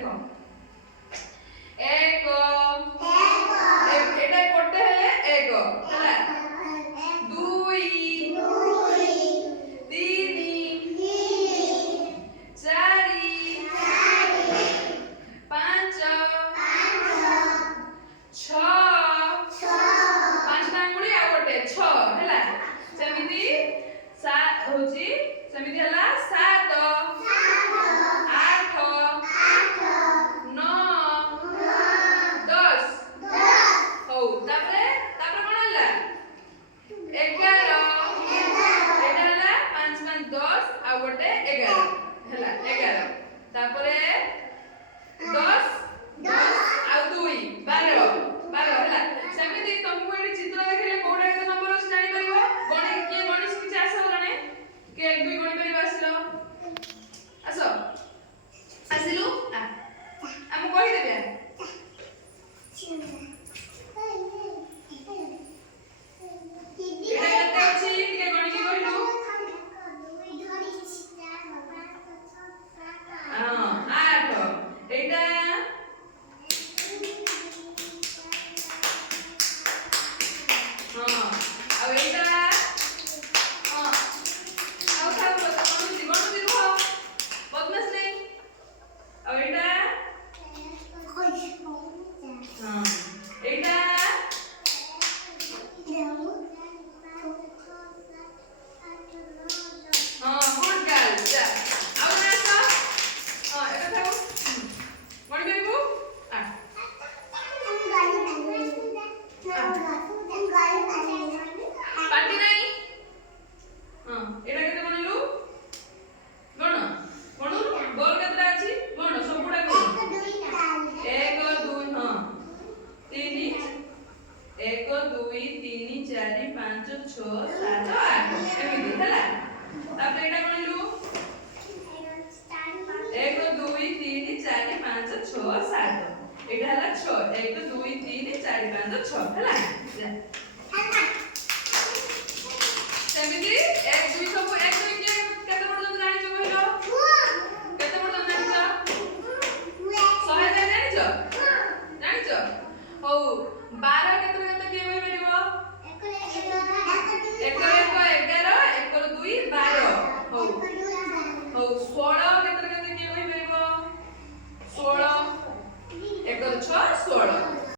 देखो एक एटा कोटे हेले एक हला दुई तीनी चारि पांच छ पांचटा अंगुली आ गोटे छ हला सेमिति सात होची सेमिति हला सात आठ नौ 10 हो तापरे कोन हला 11 एटा हला 5 5 10 आ गोटे 11 हला 11 तापरे 10 आ 2 12 हला सेमिति तुमको एडी चित्र देखले कोडा एक नंबर अछि जानि परिबो गणित के गणित किछ आसो गणे के 1 2 गणि परिबो आसिलो आसो आसिलु आ हम कहि देबे एटा केते अछि टिके गणि के कहिलु हां 8 एटा षोल एक 6 16